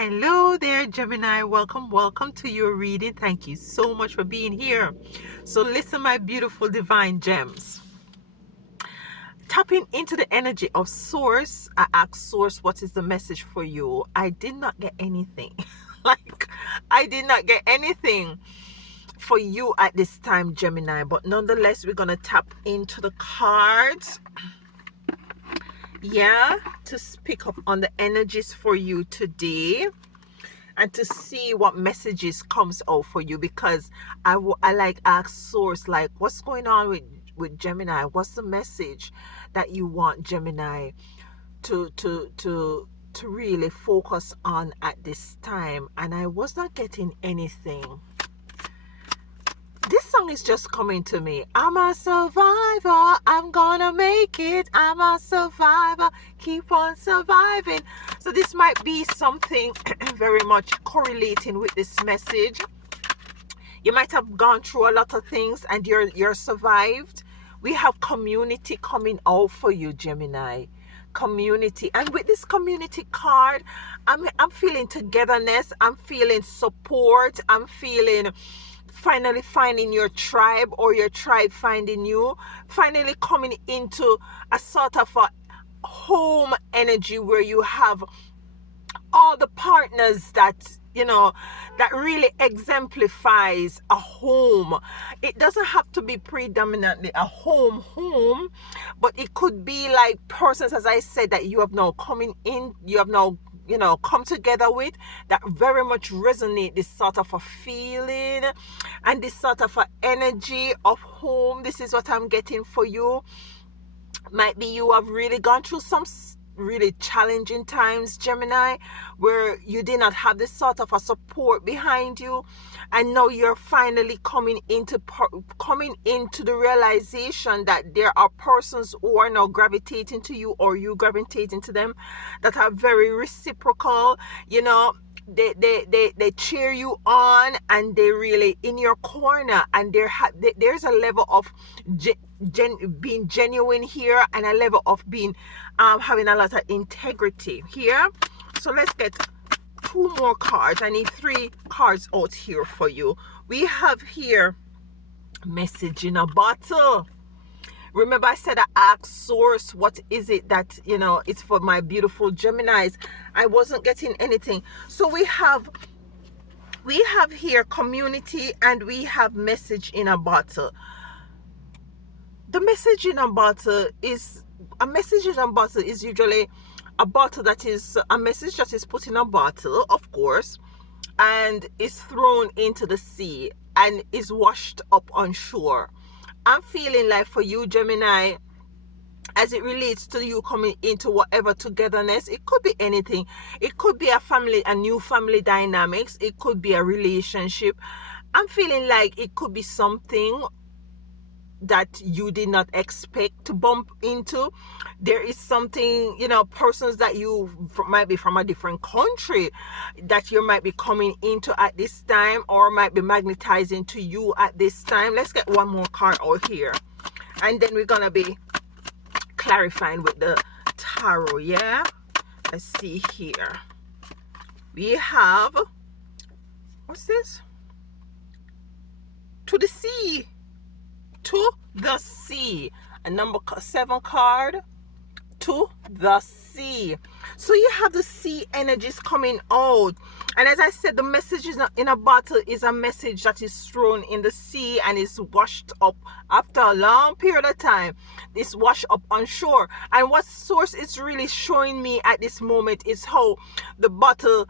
Hello there, Gemini. Welcome to your reading. Thank you so much for being here. So listen, my beautiful divine gems. Tapping into the energy of Source, I asked Source, what is the message for you? I did not get anything. I did not get anything for you at this time, Gemini. But nonetheless, we're going to tap into the cards. To pick up on the energies for you today and to see what messages comes out for you, because I like ask Source, like, what's going on with Gemini? What's the message that you want Gemini to really focus on at this time? And I was not getting anything. This song is just coming to me. I'm a survivor. I'm gonna make it. I'm a survivor. Keep on surviving. So this might be something very much correlating with this message. You might have gone through a lot of things and you're survived. We have community coming out for you, Gemini. Community. And with this community card, I'm feeling togetherness. I'm feeling support. I'm feeling finally finding your tribe, or your tribe finding you, finally coming into a sort of a home energy where you have all the partners that that really exemplifies a home. It doesn't have to be predominantly a home, but it could be like persons, as I said, that you have now coming in, you have now come together with, that very much resonate this sort of a feeling and this sort of a energy of home. This is what I'm getting for you. Might be you have really gone through some really challenging times, Gemini, where you did not have this sort of a support behind you, and now you're finally coming into the realization that there are persons who are now gravitating to you, or you gravitating to them, that are very reciprocal. They cheer you on, and they really in your corner, and there's a level of being genuine here, and a level of being having a lot of integrity here. So let's get 2 more cards. I need 3 cards out here for you. We have here message in a bottle. Remember, I said I asked Source, what is it that it's for my beautiful Geminis. I wasn't getting anything. So we have here community, and we have message in a bottle. The message in a bottle is usually a bottle that is a message that is put in a bottle, of course, and is thrown into the sea and is washed up on shore. I'm feeling like for you, Gemini, as it relates to you coming into whatever togetherness, it could be anything. It could be a new family dynamics. It could be a relationship. I'm feeling like it could be something that you did not expect to bump into. There is something, persons that you might be from a different country that you might be coming into at this time, or might be magnetizing to you at this time. Let's get 1 more card out here, and then we're gonna be clarifying with the tarot. Let's see here. We have, what's this? To the sea. To the sea. A number 7 card. To the sea. So you have the sea energies coming out, and as I said, the message is not in a bottle, is a message that is thrown in the sea and is washed up after a long period of time. This wash up on shore. And what Source is really showing me at this moment is how the bottle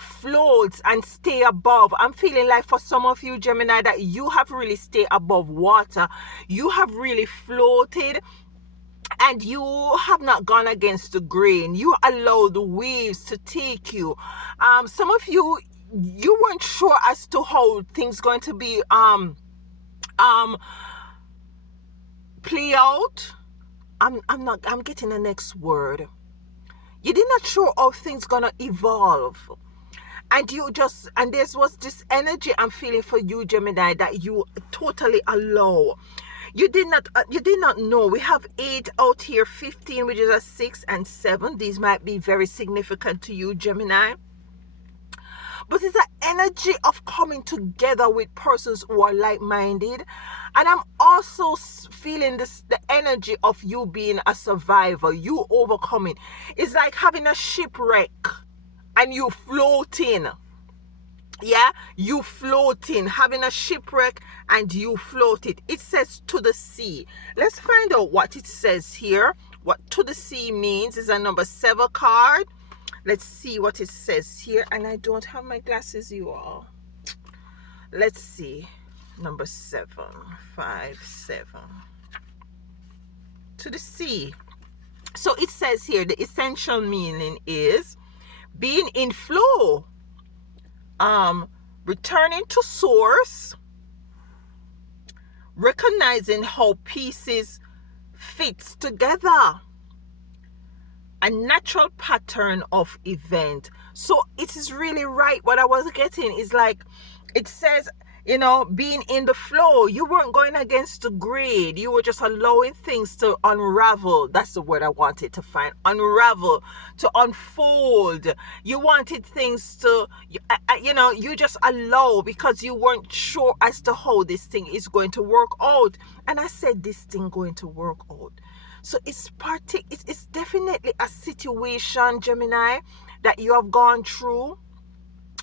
floats and stay above. I'm feeling like for some of you, Gemini, that you have really stayed above water. You have really floated, and you have not gone against the grain. You allow the waves to take you. Some of you weren't sure as to how things going to be play out. I'm getting the next word. You did not sure how things gonna evolve. And there was this energy I'm feeling for you, Gemini, that you totally allow. You did not know. We have 8 out here, 15, which is a 6, and 7. These might be very significant to you, Gemini. but it's an energy of coming together with persons who are like-minded. And I'm also feeling this, the energy of you being a survivor, you overcoming. It's like having a shipwreck and you floating. Yeah, you floating, having a shipwreck and you floated. It says to the sea. Let's find out what it says here. What to the sea means is a number 7 card. Let's see what it says here. And I don't have my glasses, you all. Let's see. Number 7, 5, 7. To the sea. So it says here, the essential meaning is being in flow, returning to source, recognizing how pieces fits together, a natural pattern of event. So it is really right. What I was getting is like, it says, you know, being in the flow. You weren't going against the grid. You were just allowing things to unravel. That's the word I wanted to find. Unravel, to unfold. You wanted things to, you know, you just allow because you weren't sure as to how this thing is going to work out. And I said, this thing going to work out. So it's definitely a situation, Gemini, that you have gone through,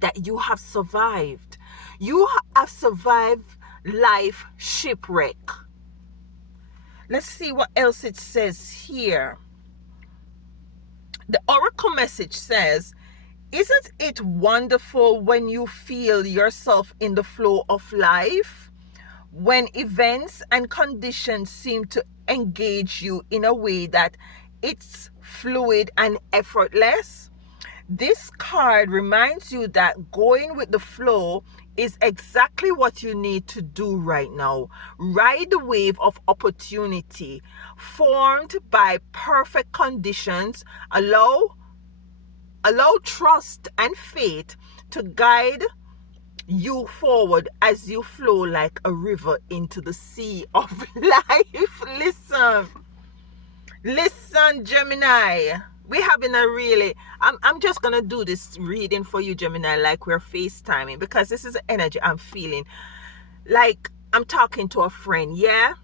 that you have survived. You have survived life shipwreck. Let's see what else it says here. The oracle message says, isn't it wonderful when you feel yourself in the flow of life? When events and conditions seem to engage you in a way that it's fluid and effortless? This card reminds you that going with the flow is exactly what you need to do right now. Ride the wave of opportunity formed by perfect conditions. Allow trust and faith to guide you forward as you flow like a river into the sea of life. Listen, Gemini. We're having a really, I'm just going to do this reading for you, Gemini, like we're FaceTiming, because this is the energy I'm feeling. Like I'm talking to a friend, yeah?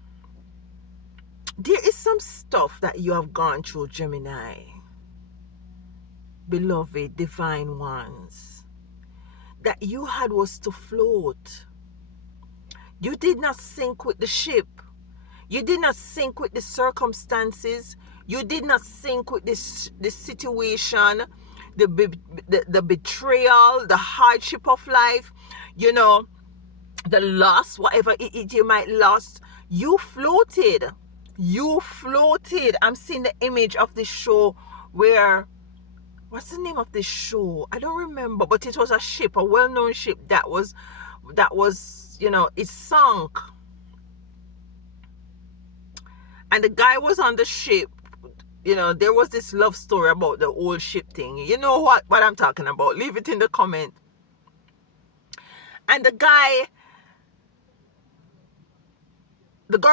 There is some stuff that you have gone through, Gemini. Beloved, divine ones, that you had was to float. You did not sink with the ship. You did not sink with the circumstances. You did not sink with this situation, the betrayal, the hardship of life, you know, the loss, whatever it you might lost. You floated. You floated. I'm seeing the image of this show where, what's the name of this show? I don't remember, but it was a ship, a well-known ship that was, you know, it sunk. And the guy was on the ship. You know, there was this love story about the old ship thing. You know what I'm talking about. Leave it in the comment. And the girl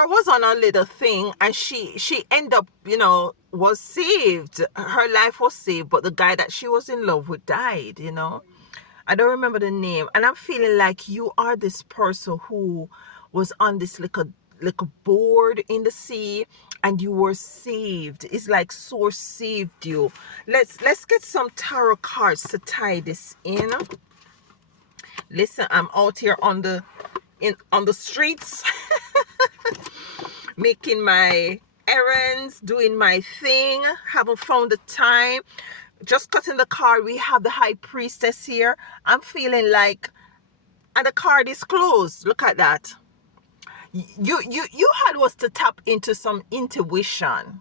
was on a little thing, and she ended up, you know, was saved. Her life was saved, but the guy that she was in love with died, you know. I don't remember the name. And I'm feeling like you are this person who was on this little board in the sea, and you were saved. It's like source saved you. Let's get some tarot cards to tie this in. Listen, I'm out here on the streets making my errands, doing my thing. Haven't found the time. Just cutting the card. We have the High Priestess here. I'm feeling like, and the card is closed. Look at that. You had was to tap into some intuition.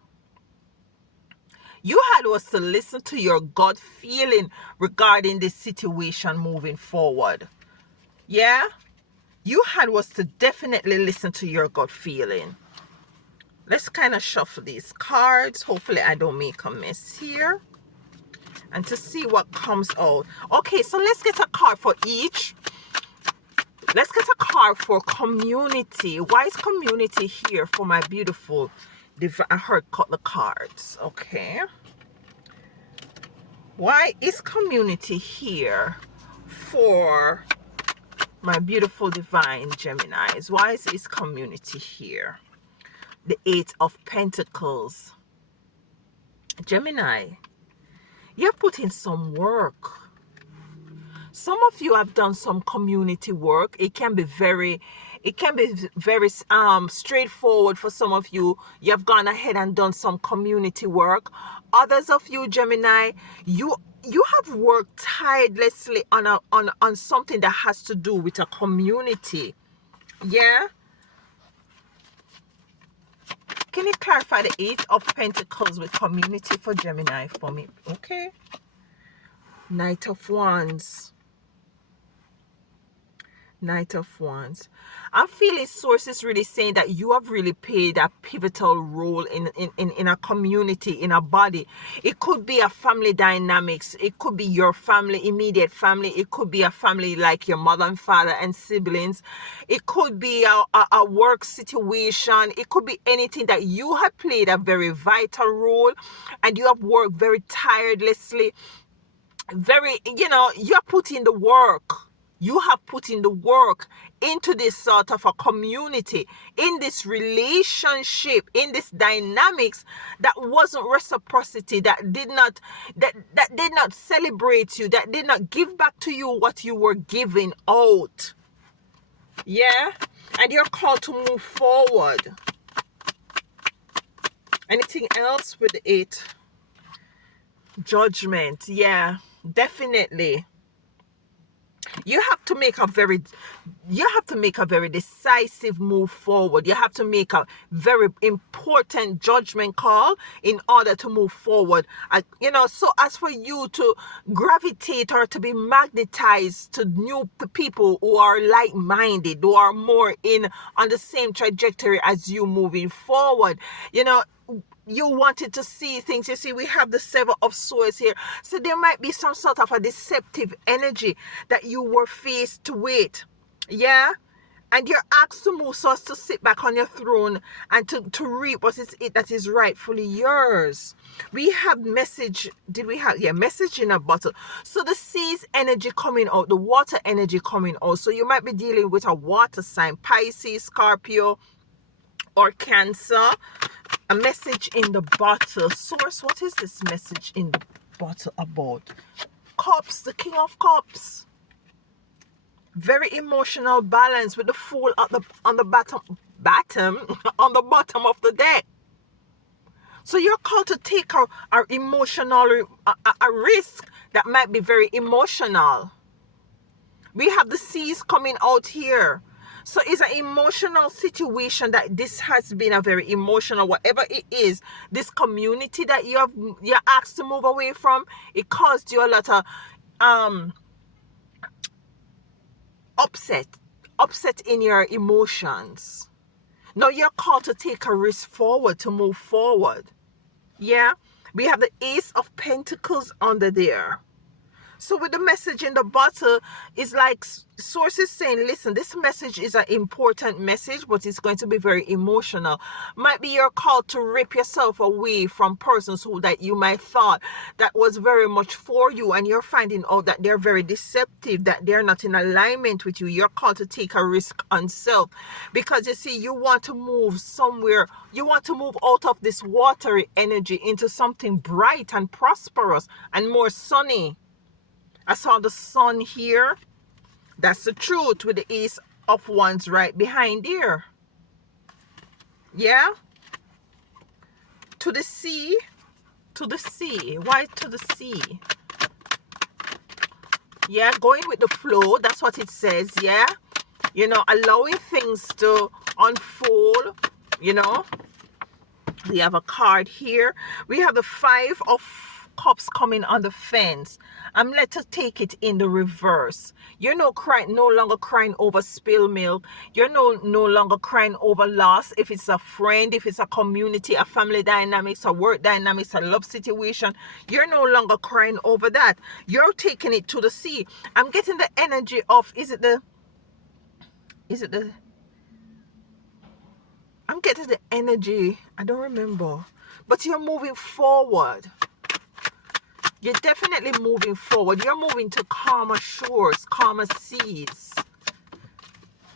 You had was to listen to your gut feeling regarding this situation moving forward. Yeah? You had was to definitely listen to your gut feeling. Let's kind of shuffle these cards. Hopefully I don't make a mess here. And to see what comes out. Okay, so let's get a card for each. Let's get a card for community. Why is community here for my beautiful, I heard cut the cards. Okay. Why is community here for my beautiful divine Geminis. Why is this community here? The Eight of Pentacles. Gemini, you're putting some work. Some of you have done some community work. It can be very straightforward for some of you. You have gone ahead and done some community work. Others of you, Gemini, you have worked tirelessly on something that has to do with a community. Yeah. Can you clarify the Eight of Pentacles with community for Gemini for me? Okay. Knight of Wands. Knight of Wands. I'm feeling source is really saying that you have really played a pivotal role in a community, in a body. It could be a family dynamics. It could be your family, immediate family. It could be a family like your mother and father and siblings. It could be a work situation. It could be anything that you have played a very vital role, and you have worked very tirelessly. You're putting the work. You have put in the work into this sort of a community, in this relationship, in this dynamics that wasn't reciprocity, that did not celebrate you, that did not give back to you what you were giving out. Yeah? And you're called to move forward. Anything else with the Eight? Judgment. Yeah, definitely. You have to make a very decisive move forward. You have to make a very important judgment call in order to move forward. So as for you to gravitate or to be magnetized to new people who are like-minded, who are more on the same trajectory as you moving forward, you wanted to see things. You see, we have the Seven of Swords here. So there might be some sort of a deceptive energy that you were faced with. Yeah? And you're asked to move so as to sit back on your throne and to reap what is it that is rightfully yours. We have message. Did we have? Yeah, message in a bottle. So the sea's energy coming out, the water energy coming out. So you might be dealing with a water sign, Pisces, Scorpio, or Cancer. A message in the bottle. Source, what is this message in the bottle about? Cups, the King of Cups. Very emotional balance with the Fool on the bottom on the bottom of the deck. So you're called to take our emotional a risk that might be very emotional. We have the seas coming out here. So it's an emotional situation that this has been a very emotional, whatever it is, this community that you're asked to move away from, it caused you a lot of upset in your emotions. Now you're called to take a risk forward, to move forward. Yeah, we have the Ace of Pentacles under there. So with the message in the bottle, it's like sources saying, listen, this message is an important message, but it's going to be very emotional. Might be you're called to rip yourself away from persons that you might thought that was very much for you, and you're finding out that they're very deceptive, that they're not in alignment with you. You're called to take a risk on self, because you see, you want to move somewhere. You want to move out of this watery energy into something bright and prosperous and more sunny. I saw the sun here. That's the truth, with the Ace of Wands right behind here. Yeah? To the sea. To the sea. Why to the sea? Yeah, going with the flow. That's what it says, yeah? Allowing things to unfold, We have a card here. We have the Five of Cups coming on the fence. I'm led to take it in the reverse. You're no longer crying over spilled milk. You're no longer crying over loss. If it's a friend, if it's a community, a family dynamics, a work dynamics, a love situation, you're no longer crying over that. You're taking it to the sea. I'm getting the energy of, I'm getting the energy, I don't remember, but you're moving forward. You're definitely moving forward. You're moving to calmer shores, calmer seas.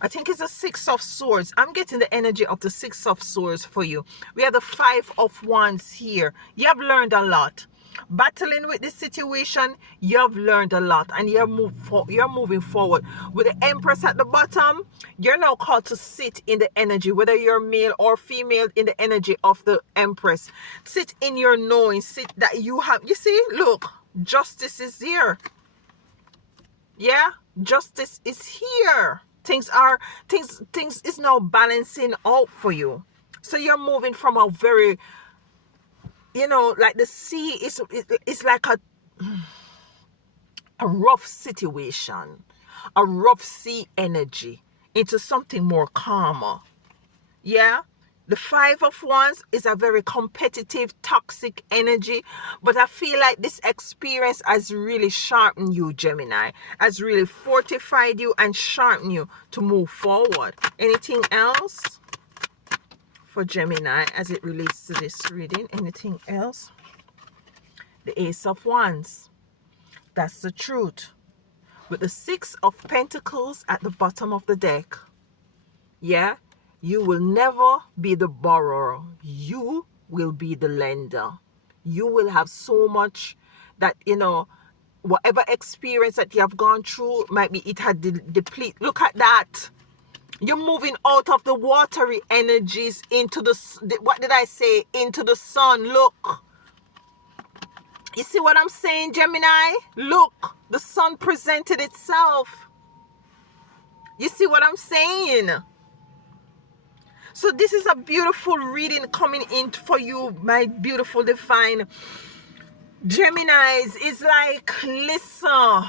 I think it's the Six of Swords. I'm getting the energy of the Six of Swords for you. We have the Five of Wands here. You have learned a lot. Battling with this situation, you have learned a lot, and you're moving forward. With the Empress at the bottom, you're now called to sit in the energy, whether you're male or female, in the energy of the Empress. Sit in your knowing, sit that you have, you see, look, justice is here. Yeah, justice is here. Things is now balancing out for you. So you're moving from a very, like the sea is like a rough situation, a rough sea energy, into something more calmer. Yeah. The Five of Wands is a very competitive, toxic energy, but I feel like this experience has really sharpened you, Gemini, has really fortified you and sharpened you to move forward. Anything else for Gemini as it relates to this reading? Anything else? The Ace of Wands. That's the truth. With the Six of Pentacles at the bottom of the deck. Yeah, you will never be the borrower. You will be the lender. You will have so much that, whatever experience that you have gone through, might be it had deplete. Look at that. You're moving out of the watery energies into what did I say? Into the sun. Look. You see what I'm saying, Gemini? Look, the sun presented itself. You see what I'm saying? So this is a beautiful reading coming in for you, my beautiful divine Geminis. It's like, listen,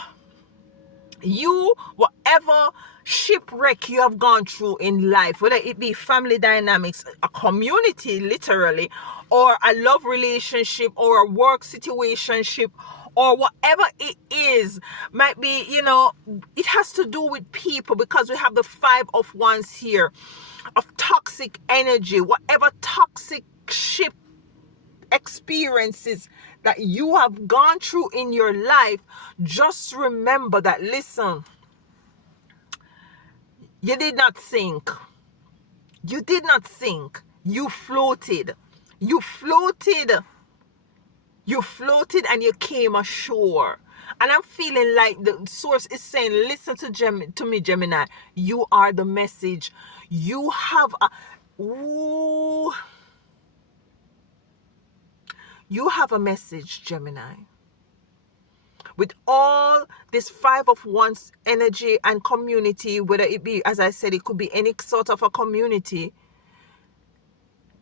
whatever shipwreck you have gone through in life, whether it be family dynamics, a community literally, or a love relationship, or a work situationship, or whatever it is, might be, it has to do with people, because we have the Five of Wands here, of toxic energy, whatever toxic ship experiences that you have gone through in your life. Just remember that, listen, you did not sink. You did not sink. You floated. You floated. You floated and you came ashore. And I'm feeling like the source is saying, listen to me, Gemini. You are the message. You have you have a message, Gemini. With all this Five of Wands energy and community, whether it be, as I said, it could be any sort of a community,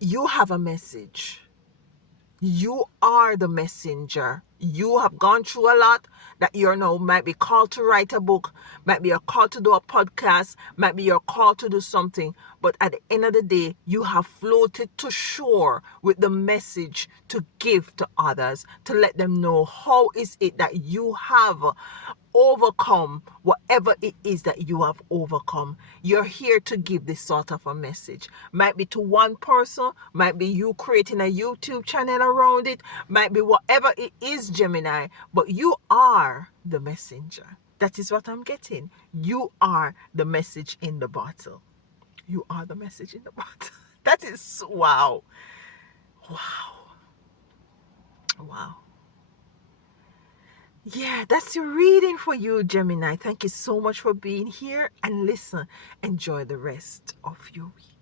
you have a message. You are the messenger. You have gone through a lot that you're now might be called to write a book, might be a call to do a podcast, might be your call to do something. But at the end of the day, you have floated to shore with the message to give to others, to let them know how is it that you have overcome whatever it is that you have overcome. You're here to give this sort of a message. Might be to one person, might be you creating a YouTube channel around it, might be whatever it is, Gemini, but you are the messenger. That is what I'm getting. You are the message in the bottle. You are the message in the bottle. That is wow. Wow. Yeah, that's your reading for you, Gemini. Thank you so much for being here. And listen, enjoy the rest of your week.